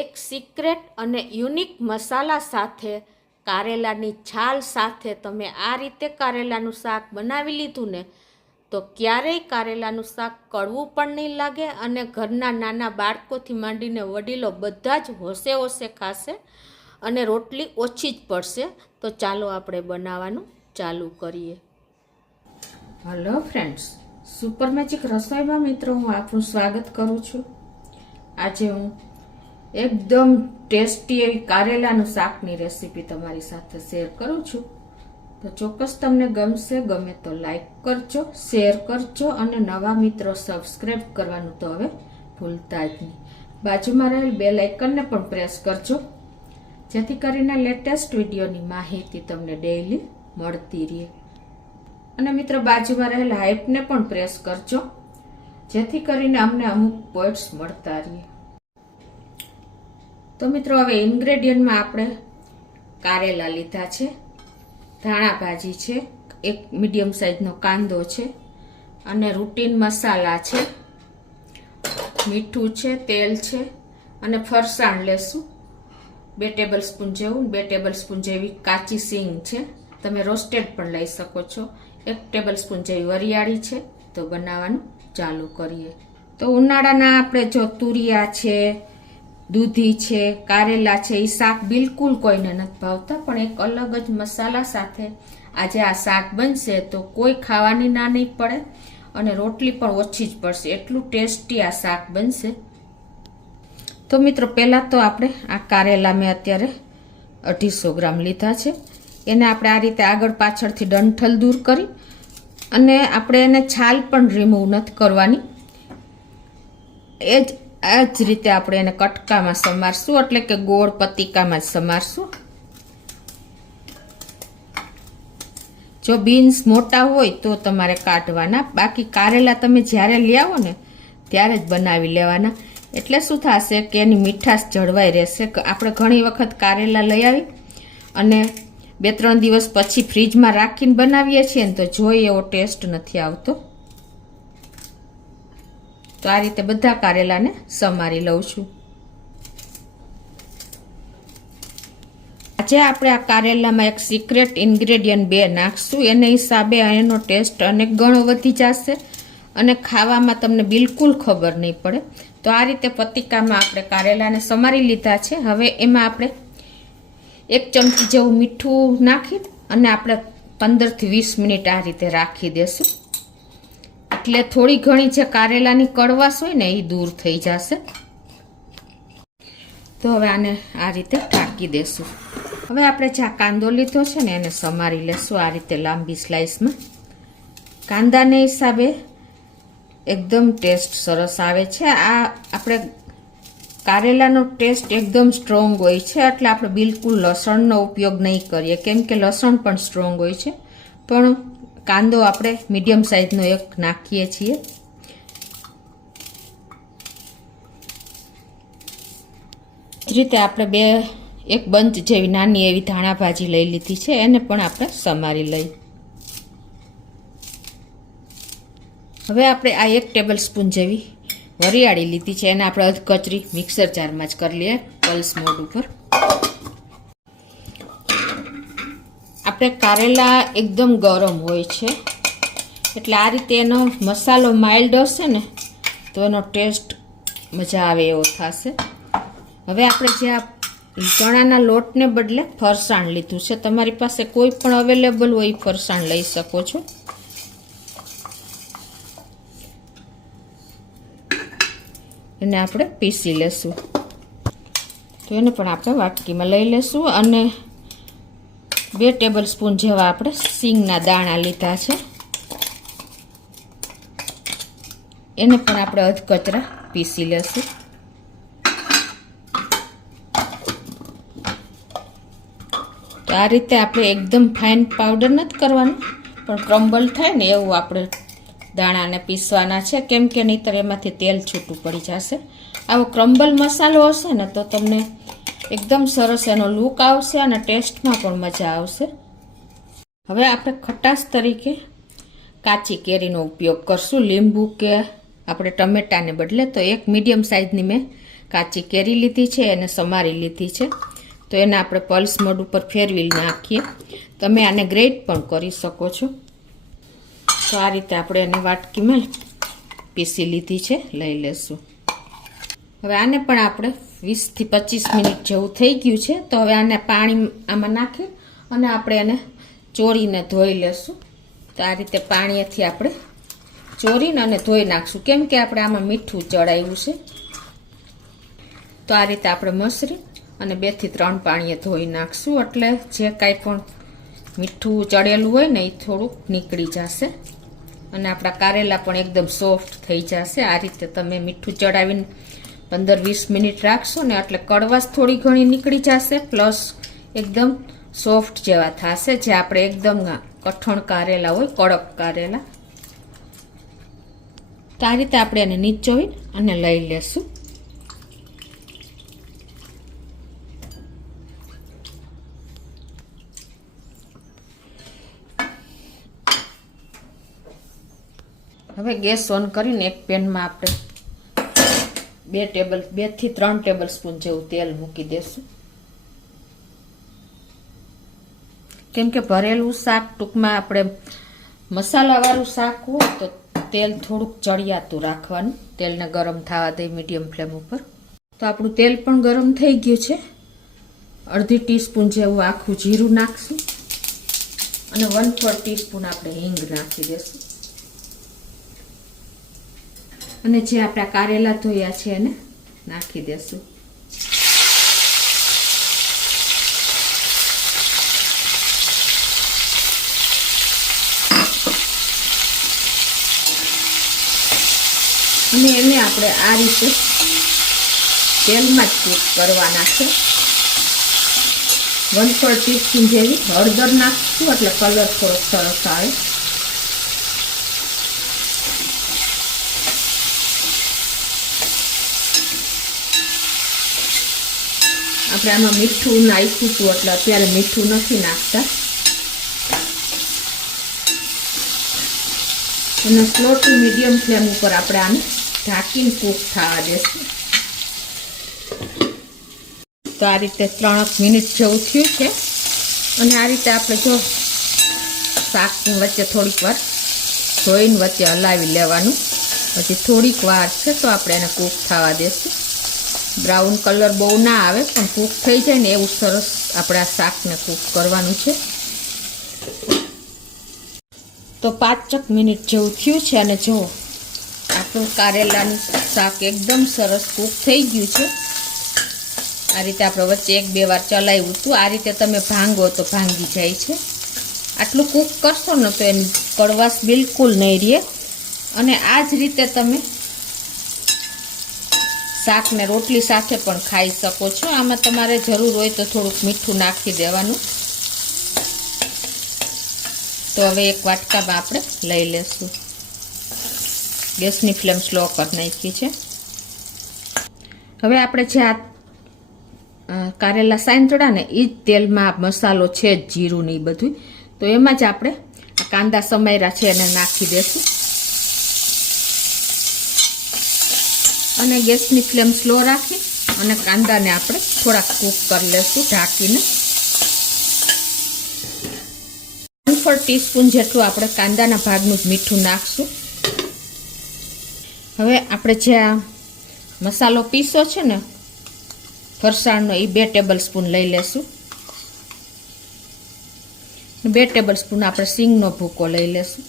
એક સિક્રેટ અને યુનિક મસાલા સાથે કારેલાની છાલ સાથે તમે આ રીતે કારેલાનું શાક બનાવી લીધું ને તો ક્યારેય કારેલાનું શાક કડવું પણ નહીં લાગે અને ઘરના નાના બાળકોથી માંડીને વડીલો બધા જ હોશે હોશે ખાશે અને રોટલી ઓછી જ પડશે. તો ચાલો આપણે બનાવવાનું ચાલુ કરીએ. હેલો ફ્રેન્ડ્સ, સુપર મેજિક રસોઈમાં મિત્રો હું આપનું સ્વાગત કરું છું. આજે હું એકદમ ટેસ્ટી એવી કારેલાનું શાકની રેસીપી તમારી સાથે શેર કરું છું. તો ચોક્કસ તમને ગમશે. ગમે તો લાઈક કરજો, શેર કરજો અને નવા મિત્રો સબસ્ક્રાઈબ કરવાનું તો હવે ભૂલતા જ નહીં. બાજુમાં રહેલ બેલ આઇકનને પણ પ્રેસ કરજો જેથી કરીને લેટેસ્ટ વિડીયોની માહિતી તમને ડેઈલી મળતી રહે. અને મિત્રો બાજુમાં રહેલા હાઇપને પણ પ્રેસ કરજો જેથી કરીને અમને અમુક પોઈન્ટ્સ મળતા રહે. તો મિત્રો હવે ઇન્ગ્રેડિયન્ટમાં આપણે કારેલા લીધા છે, ધાણા ભાજી છે, એક મીડિયમ સાઈઝનો કાંદો છે અને રૂટીન મસાલા છે, મીઠું છે, તેલ છે અને ફરસાણ લેશું 2 ટેબલ સ્પૂન જેવું. 2 ટેબલ સ્પૂન જેવી કાચી સિંગ છે, તમે રોસ્ટેડ પણ લઈ શકો છો. 1 ટેબલ સ્પૂન જેવી વરિયાળી છે. તો બનાવવાનું ચાલુ કરીએ. તો ઉનાળાના આપણે જો તુરિયા છે, દૂધી છે, કારેલા છે, એ શાક બિલકુલ કોઈને નથી ભાવતા, પણ એક અલગ જ મસાલા સાથે આજે આ શાક બનશે તો કોઈ ખાવાની ના નહીં પડે અને રોટલી પણ ઓછી જ પડશે. એટલું ટેસ્ટી આ શાક બનશે. તો મિત્રો પહેલાં તો આપણે આ કારેલા મેં અત્યારે 250 ગ્રામ લીધા છે. એને આપણે આ રીતે આગળ પાછળથી ડંઠલ દૂર કરી અને આપણે એને છાલ પણ રિમૂવ નથી કરવાની. આ જ રીતે આપણે એને કટકામાં સમારશું, એટલે કે ગોળ પતિકામાં જ સમારશું. જો બીન્સ મોટા હોય તો તમારે કાઢવાના, બાકી કારેલા તમે જ્યારે લઈ આવો ને ત્યારે જ બનાવી લેવાના. એટલે શું થશે કે એની મીઠાશ જળવાઈ રહેશે. આપણે ઘણી વખત કારેલા લઈ આવી અને 2-3 દિવસ પછી ફ્રીજમાં રાખીને બનાવીએ છીએ ને તો જોઈએ એવો ટેસ્ટ નથી આવતો. તો આ રીતે બધા કારેલાને સમારી લઉં છું. આજે આપણે આ કારેલામાં એક સિક્રેટ ઇન્ગ્રેડિયન્ટ 2 નાખશું. એને હિસાબે એનો ટેસ્ટ અનેક ગણો વધી જશે અને ખાવામાં તમને બિલકુલ ખબર નહીં પડે. તો આ રીતે પતિકામાં આપણે કારેલાને સમારી લીધા છે. હવે એમાં આપણે 1 ચમચી જેવું મીઠું નાખી અને આપણે 15 થી 20 મિનિટ આ રીતે રાખી દેશું. એટલે થોડી ઘણી જે કારેલાની કડવાશ હોય ને એ દૂર થઈ જશે. તો હવે આને આ રીતે ઢાંકી દેશું. હવે આપણે જે આ કાંદો લીધો છે ને એને સમારી લેશું આ રીતે લાંબી સ્લાઇસમાં. કાંદાને હિસાબે એકદમ ટેસ્ટ સરસ આવે છે. આ આપણે કારેલાનો ટેસ્ટ એકદમ સ્ટ્રોંગ હોય છે, એટલે આપણે બિલકુલ લસણનો ઉપયોગ નહીં કરીએ, કેમ કે લસણ પણ સ્ટ્રોંગ હોય છે. પણ કાંદો આપણે મીડિયમ સાઈઝનો એક નાખીએ છીએ. જ રીતે આપણે 1 બંચ જેવી નાની એવી ધાણા ભાજી લઈ લીધી છે, એને પણ આપણે સમારી લઈ. હવે આપણે આ 1 ટેબલ સ્પૂન જેવી વરિયાળી લીધી છે, એને આપણે અધકચરી મિક્સર જારમાં જ કરી લઈએ પલ્સ મોડ ઉપર. આપણે કારેલા એકદમ ગરમ હોય છે, એટલે આ રીતે એનો મસાલો માઇલ્ડ હશે ને તો એનો ટેસ્ટ મજા આવે એવો થશે. હવે આપણે જે આ ચણાના લોટને બદલે ફરસાણ લીધું છે, તમારી પાસે કોઈ પણ અવેલેબલ હોય ફરસાણ લઈ શકો છો. એને આપણે પીસી લેશું. તો એને પણ આપણે વાટકીમાં લઈ લેશું અને 2 ટેબલ સ્પૂન જેવા આપણે સિંગના દાણા લીધા છે, એને પણ આપણે અધકચરા પીસી લેશું. તો આ રીતે આપણે એકદમ ફાઇન પાવડર નથી કરવાનું, પણ ક્રમ્બલ થાય ને એવું આપણે દાણાને પીસવાના છે, કેમ કે નહીંતર એમાંથી તેલ છૂટું પડી જશે. આવો ક્રમ્બલ મસાલો હશે ને તો તમને એકદમ સરસ એનો લુક આવશે અને ટેસ્ટમાં પણ મજા આવશે. હવે આપણે ખટાશ તરીકે કાચી કેરીનો ઉપયોગ કરશું. લીંબુ કે આપણે ટમેટાને બદલે તો 1 મીડિયમ સાઈઝની મેં કાચી કેરી લીધી છે એને સમારી લીધી છે. તો એને આપણે પલ્સ મોડ ઉપર ફેરવી નાખીએ. તમે આને ગ્રેટ પણ કરી શકો છો. તો આ રીતે આપણે એને વાટકીમાં પીસી લીધી છે, લઈ લેશું. હવે આને પણ આપણે 20 થી 25 મિનિટ જેવું થઈ ગયું છે. તો હવે આને પાણી આમાં નાખી અને આપણે એને ચોરીને ધોઈ લેશું. તો આ રીતે પાણીથી આપણે ચોરીને અને ધોઈ નાખશું, કેમ કે આપણે આમાં મીઠું ચડાવ્યું છે. તો આ રીતે આપણે મસરી અને 2 થી 3 પાણીએ ધોઈ નાખશું, એટલે જે કાંઈ પણ મીઠું ચડેલું હોય ને એ થોડુંક નીકળી જશે અને આપણા કારેલા પણ એકદમ સોફ્ટ થઈ જશે. આ રીતે તમે મીઠું ચડાવીને 15-20 મિનિટ રાખશો ને એટલે કડવાશ થોડી ઘણી નીકળી જશે, પ્લસ એકદમ સોફ્ટ જેવા થશે, જે આપણે એકદમ કઠણ કારેલા હોય, કડક કારેલા. તો આ રીતે આપણે એને નીચોવી અને લઈ લેશું. હવે ગેસ ઓન કરીને એક પેનમાં આપણે 2 થી 3 ટેબલ સ્પૂન જેવું તેલ મૂકી દેશું, કેમ કે ભરેલું શાક ટૂંકમાં આપણે મસાલાવાળું શાક હોય તો તેલ થોડુંક ચડિયાતું રાખવાનું. તેલને ગરમ થવા દે મીડિયમ ફ્લેમ ઉપર. તો આપણું તેલ પણ ગરમ થઈ ગયું છે. અડધી ટીસ્પૂન જેવું આખું જીરું નાખશું અને 1/4 ટીસ્પૂન આપણે હિંગ નાખી દેશું. અને જે આપણા કારેલા ધોયા છે એને નાખી દેશું. અને એને આપણે આ રીતે તેલમાં જ કૂક કરવાના છે. 1/4 ટીસ્પૂન જેવી હળદર નાખશું એટલે કલર થોડો સરસ આવે. આપણે આમાં મીઠું નાખ્યું હતું એટલે અત્યારે મીઠું નથી નાખતા. અને સ્લો ટુ મીડિયમ ફ્લેમ ઉપર આપણે આને ઢાંકીને કૂક થવા દેશું. તો આ રીતે 3 મિનિટ જેવું થયું છે. અને આ રીતે આપણે જો શાકની વચ્ચે થોડીક વાર ધોઈને વચ્ચે હલાવી લેવાનું. પછી થોડીક વાર છે તો આપણે એને કૂક થવા દેશું. બ્રાઉન કલર બહુ ના આવે પણ કૂક થઈ જાય ને એવું સરસ આપણે આ શાકને કૂક કરવાનું છે. તો 5 મિનિટ જેવું થયું છે અને જો આપણું કારેલાનું શાક એકદમ સરસ કૂક થઈ ગયું છે. આ રીતે આપણે વચ્ચે 1-2 વાર ચલાવ્યું હતું. આ રીતે તમે ભાંગો તો ભાંગી જાય છે. આટલું કૂક કરશો ને તો એની કડવાશ બિલકુલ નહીં રહે. અને આ જ રીતે તમે શાકને રોટલી સાથે પણ ખાઈ શકો છો. આમાં તમારે જરૂર હોય તો થોડુંક મીઠું નાખી દેવાનું. તો હવે એક વાટકામાં આપણે લઈ લેશું. ગેસની ફ્લેમ સ્લો કરી નાખી છે. હવે આપણે જે આ કારેલા સાંતળા ને એ જ તેલમાં મસાલો છે જ જીરું ને એ બધું, તો એમાં જ આપણે આ કાંદા સમાર્યા છે એને નાખી દેશું. અને ગેસની ફ્લેમ સ્લો રાખી અને કાંદાને આપણે થોડાક કૂક કરી લેશું ઢાંકીને. 1/4 ટીસ્પૂન જેટલું આપણે કાંદાના ભાગનું જ મીઠું નાખશું. હવે આપણે જે આ મસાલો પીસો છે ને ફરસાણનો એ 2 ટેબલ સ્પૂન લઈ લેશું. 2 ટેબલ સ્પૂન આપણે સિંગનો ભૂકો લઈ લેશું.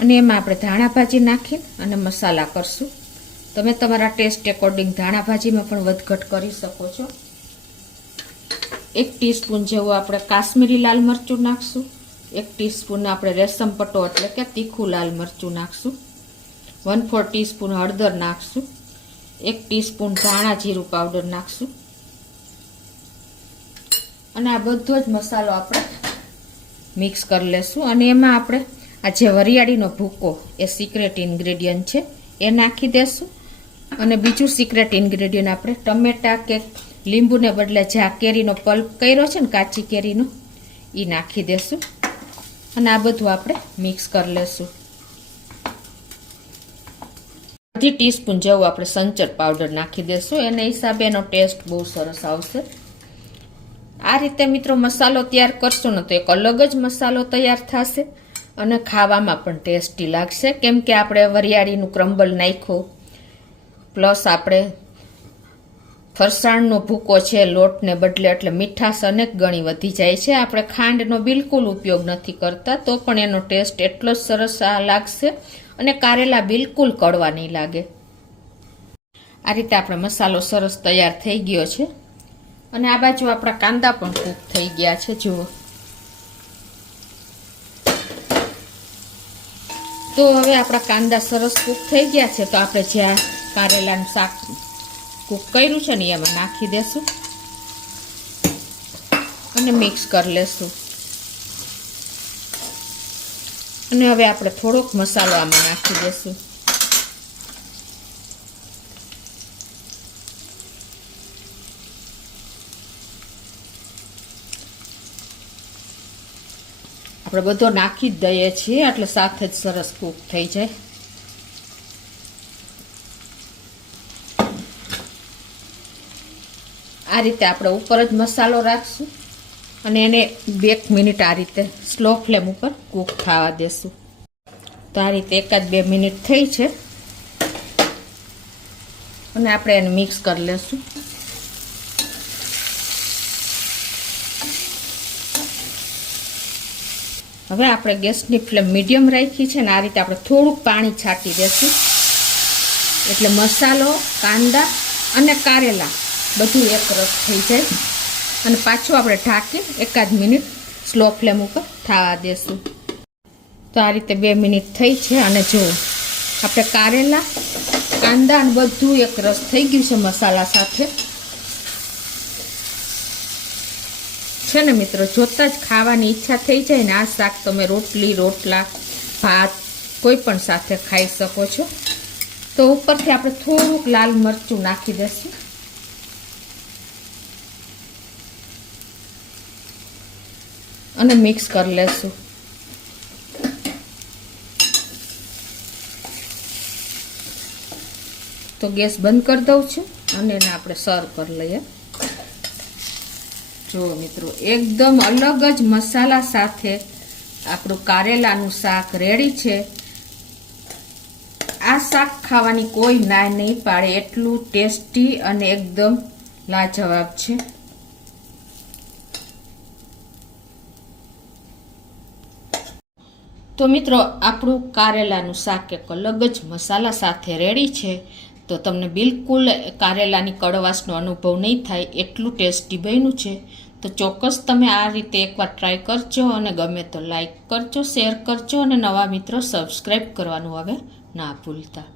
અને એમાં આપણે ધાણા ભાજી નાખીને અને મસાલા કરશું. તમે તમારા ટેસ્ટ એકોર્ડિંગ ધાણા ભાજીમાં પણ વધઘટ કરી શકો છો. 1 ટીસ્પૂન જેવું આપણે કાશ્મીરી લાલ મરચું નાખશું. 1 ટીસ્પૂન આપણે રેશમ પટ્ટો એટલે કે તીખું લાલ મરચું નાખશું. 1/4 ટીસ્પૂન હળદર નાખશું. 1 ટીસ્પૂન ધાણા જીરું પાવડર નાખશું. અને આ બધો જ મસાલો આપણે મિક્સ કરી લેશું. અને એમાં આપણે આ જે વરિયાળીનો ભૂકો એ સિક્રેટ ઇન્ગ્રેડિયન્ટ છે એ નાખી દેશું. અને બીજું સિક્રેટ ઇન્ગ્રેડિયન્ટ આપણે ટમેટા કે લીંબુને બદલે જે આ કેરીનો પલ્પ કર્યો છે ને કાચી કેરીનો એ નાખી દેશું. અને આ બધું આપણે મિક્સ કરી લેશું. અડધી ટીસ્પૂન જેવું આપણે સંચર પાવડર નાખી દેશું, એને હિસાબે એનો ટેસ્ટ બહુ સરસ આવશે. આ રીતે મિત્રો મસાલો તૈયાર કરશો ને તો એક અલગ જ મસાલો તૈયાર થશે અને ખાવામાં પણ ટેસ્ટી લાગશે, કેમ કે આપણે વરિયાળીનું ક્રમ્બલ નાખ્યું, પ્લસ આપણે ફરસાણનો ભૂકો છે લોટને બદલે, એટલે મીઠાશ અનેક ગણી વધી જાય છે. આપણે ખાંડનો બિલકુલ ઉપયોગ નથી કરતા તો પણ એનો ટેસ્ટ એટલો જ સરસ લાગશે અને કારેલા બિલકુલ કડવા નહીં લાગે. આ રીતે આપણે મસાલો સરસ તૈયાર થઈ ગયો છે અને આ બાજુ આપણા કાંદા પણ કૂક થઈ ગયા છે. જુઓ, તો હવે આપણા કાંદા સરસ કૂક થઈ ગયા છે, તો આપણે જ્યાં કારેલાનું શાક કૂક કર્યું છે ને એમાં નાખી દેશું અને મિક્સ કરી લેશું. અને હવે આપણે થોડોક મસાલો આમાં નાખી દેશું. આપણે બધો નાખી જ દઈએ છીએ એટલે સાથે જ સરસ કૂક થઈ જાય. આ રીતે આપણે ઉપર જ મસાલો રાખશું અને એને 2 મિનિટ આ રીતે સ્લો ફ્લેમ ઉપર કૂક થવા દેશું. તો આ રીતે 1-2 મિનિટ થઈ છે અને આપણે એને મિક્સ કરી લેશું. હવે આપણે ગેસની ફ્લેમ મીડિયમ રાખી છે ને આ રીતે આપણે થોડુંક પાણી છાંટી દેશું એટલે મસાલો, કાંદા અને કારેલા બધું એક રસ થઈ જાય. અને પાછું આપણે ઢાંકી 1 મિનિટ સ્લો ફ્લેમ ઉપર થવા દેશું. તો આ રીતે 2 મિનિટ થઈ છે અને જુઓ આપણે કારેલા, કાંદા અને બધું એક રસ થઈ ગયું છે મસાલા સાથે. છે ને મિત્રો, જોતાં જ ખાવાની ઈચ્છા થઈ જાય ને. આ શાક તમે રોટલી, રોટલા, ભાત કોઈ પણ સાથે ખાઈ શકો છો. તો ઉપરથી આપણે થોડુંક લાલ મરચું નાખી દઈશું અને મિક્સ કરી લેશું. તો ગેસ બંધ કરી દઉં છું અને એને આપણે સર્વ કરી લઈએ. જુઓ મિત્રો, એકદમ અલગ જ મસાલા સાથે આપણું કારેલાનું શાક રેડી છે. આ શાક ખાવાની કોઈ ના નહીં પાડે એટલું ટેસ્ટી અને એકદમ લાજવાબ છે. તો મિત્રો, આપણું કારેલાનું શાક એક અલગ જ મસાલા સાથે રેડી છે. તો તમને બિલકુલ કારેલાની કડવાશનો અનુભવ નહીં થાય એટલું ટેસ્ટી બન્યું છે. તો ચોક્કસ તમે આ રીતે એકવાર ટ્રાય કરજો અને ગમે તો લાઈક કરજો, શેર કરજો અને નવા મિત્રો સબસ્ક્રાઈબ કરવાનું હવે ના ભૂલતા.